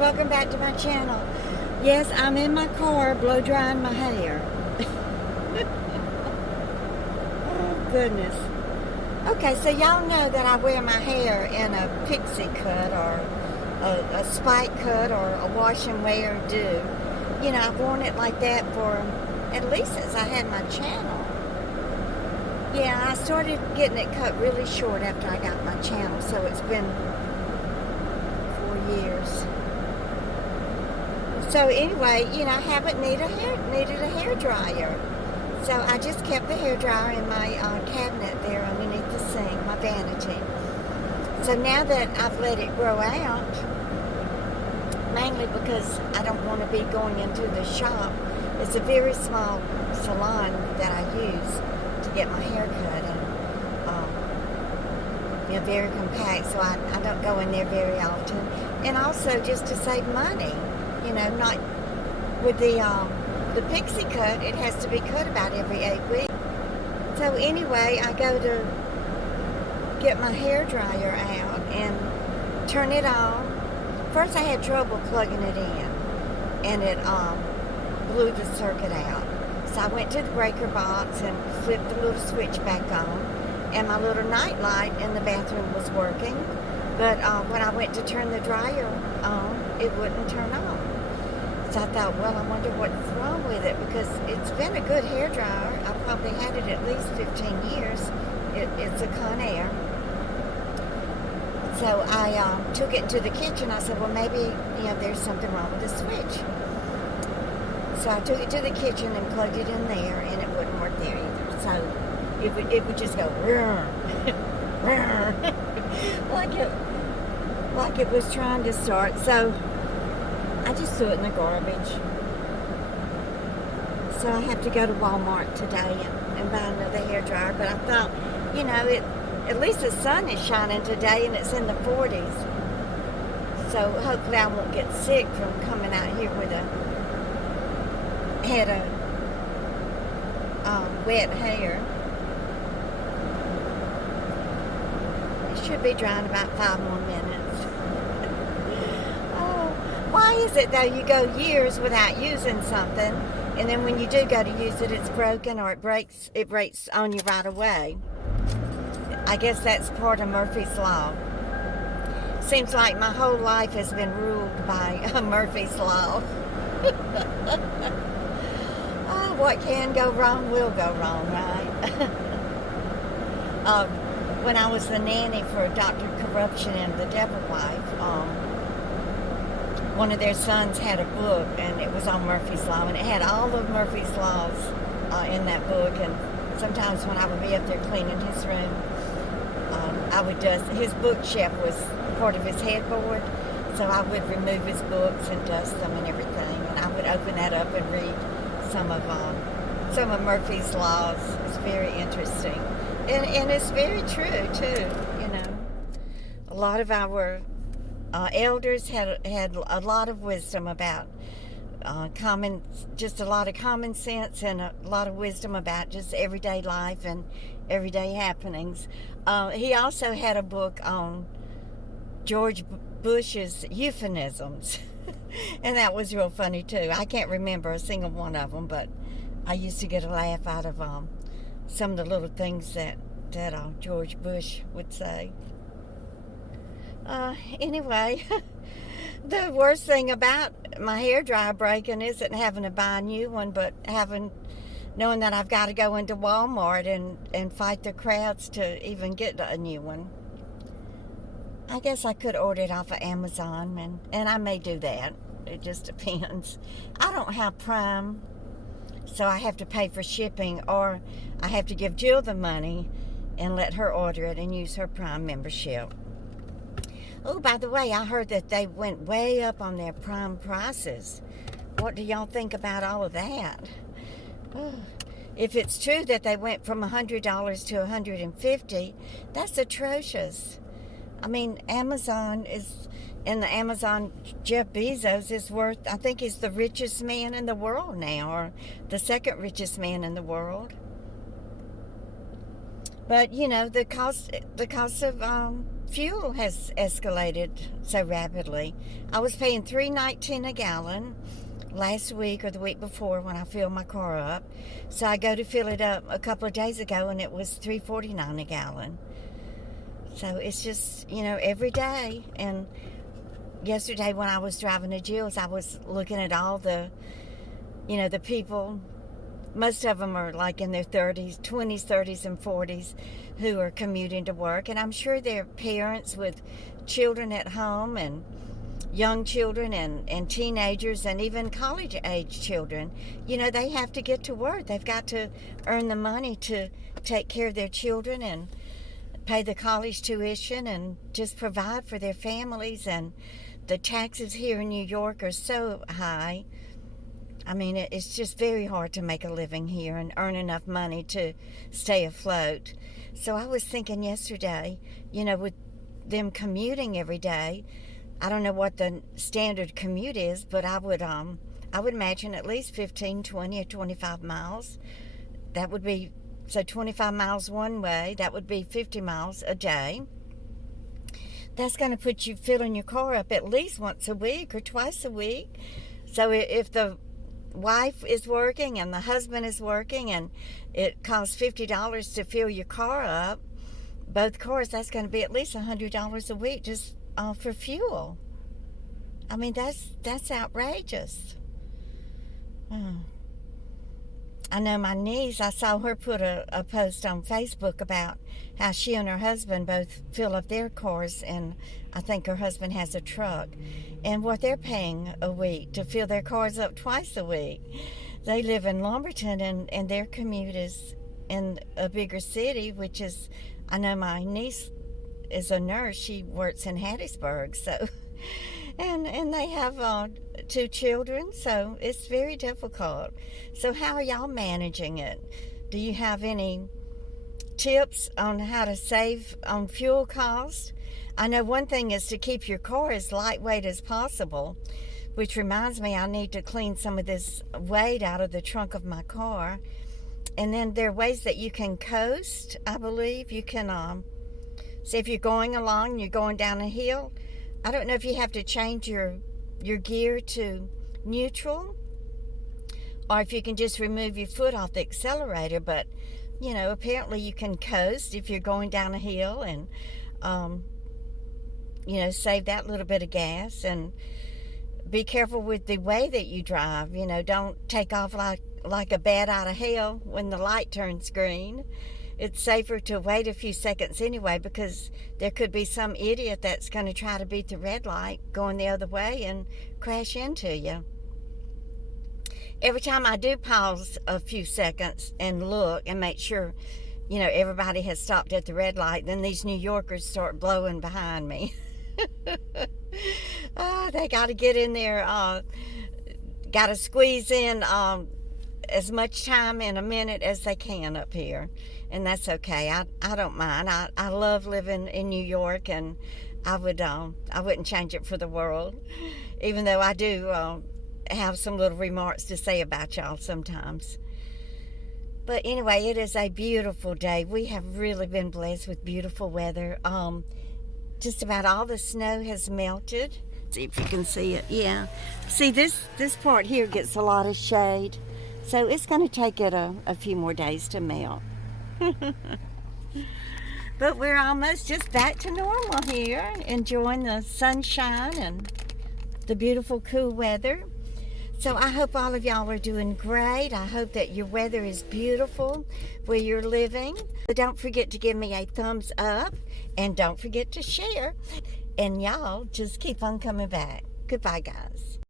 welcome back to my channel. Yes, I'm in my car blow drying my hair. Oh goodness. Okay, so y'all know that I wear my hair in a pixie cut or a spike cut or a wash and wear do. You know, I've worn it like that for at least since I had my channel. Yeah, I started getting it cut really short after I got my channel, so it's been 4 years. So anyway, you know, I haven't needed a hair dryer. So I just kept the hair dryer in my cabinet there underneath the sink, my vanity. So now that I've let it grow out, mainly because I don't want to be going into the shop. It's a very small salon that I use to get my hair cut, and you know, very compact, so I don't go in there very often. And also just to save money, you know, not with the pixie cut, it has to be cut about every 8 weeks. So anyway, I go to get my hair dryer out and turn it on. First I had trouble plugging it in, and it blew the circuit out. So I went to the breaker box and flipped the little switch back on, and my little night light in the bathroom was working, but when I went to turn the dryer on, it wouldn't turn on. So I thought, well, I wonder what's wrong with it, because it's been a good hair dryer. I've probably had it at least 15 years. It's a Conair. So I took it into the kitchen. I said, well, maybe, you know, there's something wrong with the switch. So I took it to the kitchen and plugged it in there, and it wouldn't work there either. So it would just go like it was trying to start. So I just threw it in the garbage. So I have to go to Walmart today and buy another hair dryer. But I thought, you know, at least the sun is shining today, and it's in the 40s. So hopefully I won't get sick from coming out here with a head of wet hair. It should be drying about 5 more minutes. Oh, why is it though you go years without using something, and then when you do go to use it, it's broken, or it breaks on you right away? I guess that's part of Murphy's Law. Seems like my whole life has been ruled by Murphy's Law. Oh, what can go wrong will go wrong, right? When I was the nanny for Dr. Corruption and the Devil Wife, one of their sons had a book, and it was on Murphy's Law, and it had all of Murphy's Laws in that book. And sometimes when I would be up there cleaning his room, I would dust. His bookshelf was part of his headboard, so I would remove his books and dust them and everything, and I would open that up and read some of Murphy's Laws. It's very interesting, and it's very true too. You know, a lot of our elders had a lot of wisdom about just a lot of common sense, and a lot of wisdom about just everyday life and everyday happenings. He also had a book on George Bush's euphemisms, and that was real funny too. I can't remember a single one of them, but I used to get a laugh out of some of the little things that George Bush would say. Anyway, the worst thing about my hair dryer breaking isn't having to buy a new one, but knowing that I've got to go into Walmart and fight the crowds to even get a new one. I guess I could order it off of Amazon, and I may do that. It just depends. I don't have Prime, so I have to pay for shipping, or I have to give Jill the money and let her order it and use her Prime membership. Oh, by the way, I heard that they went way up on their Prime prices. What do y'all think about all of that? Oh, if it's true that they went from $100 to $150, that's atrocious. I mean, Amazon Jeff Bezos is worth, I think he's the richest man in the world now, or the second richest man in the world. But you know, the cost of fuel has escalated so rapidly. I was paying $3.19 a gallon last week or the week before when I filled my car up. So I go to fill it up a couple of days ago, and it was $3.49 a gallon. So it's just, you know, every day. And yesterday when I was driving to Jill's, I was looking at all the, you know, the people. Most of them are like in their 30s, 20s, 30s, and 40s who are commuting to work. And I'm sure they're parents with children at home, and young children, and teenagers, and even college-age children. You know, they have to get to work. They've got to earn the money to take care of their children and pay the college tuition and just provide for their families. And the taxes here in New York are so high. I mean, it's just very hard to make a living here and earn enough money to stay afloat. So I was thinking yesterday, you know, with them commuting every day, I don't know what the standard commute is, but I would imagine at least 15, 20, or 25 miles. That would be, so 25 miles one way, that would be 50 miles a day. That's going to put you filling your car up at least once a week or twice a week. So if the wife is working and the husband is working and it costs $50 to fill your car up, both cars, that's going to be at least $100 a week just for fuel. I mean, that's outrageous. I know my niece, I saw her put a post on Facebook about how she and her husband both fill up their cars, and I think her husband has a truck, and what they're paying a week to fill their cars up twice a week. They live in Lumberton, and their commute is in a bigger city, which is, I know my niece is a nurse. She works in Hattiesburg, so, and they have 2 children, so it's very difficult. So how are y'all managing it? Do you have any tips on how to save on fuel costs? I know one thing is to keep your car as lightweight as possible, which reminds me I need to clean some of this weight out of the trunk of my car. And then there are ways that you can coast, I believe. You can, say if you're going along, you're going down a hill, I don't know if you have to change your gear to neutral, or if you can just remove your foot off the accelerator. But, you know, apparently you can coast if you're going down a hill, and, you know, save that little bit of gas. And be careful with the way that you drive. You know, don't take off like a bat out of hell when the light turns green. It's safer to wait a few seconds anyway, because there could be some idiot that's going to try to beat the red light going the other way and crash into you. Every time I do pause a few seconds and look and make sure, you know, everybody has stopped at the red light, then these New Yorkers start blowing behind me. They got to get in there, got to squeeze in as much time in a minute as they can up here. And that's okay. I don't mind. I love living in New York, and I wouldn't change it for the world, even though I do have some little remarks to say about y'all sometimes. But anyway, it is a beautiful day. We have really been blessed with beautiful weather. Just about all the snow has melted. See if you can see it. Yeah. See, this part here gets a lot of shade, so it's going to take it a few more days to melt. But we're almost just back to normal here, enjoying the sunshine and the beautiful cool weather. So I hope all of y'all are doing great. I hope that your weather is beautiful where you're living. But don't forget to give me a thumbs up, and don't forget to share. And y'all just keep on coming back. Goodbye, guys.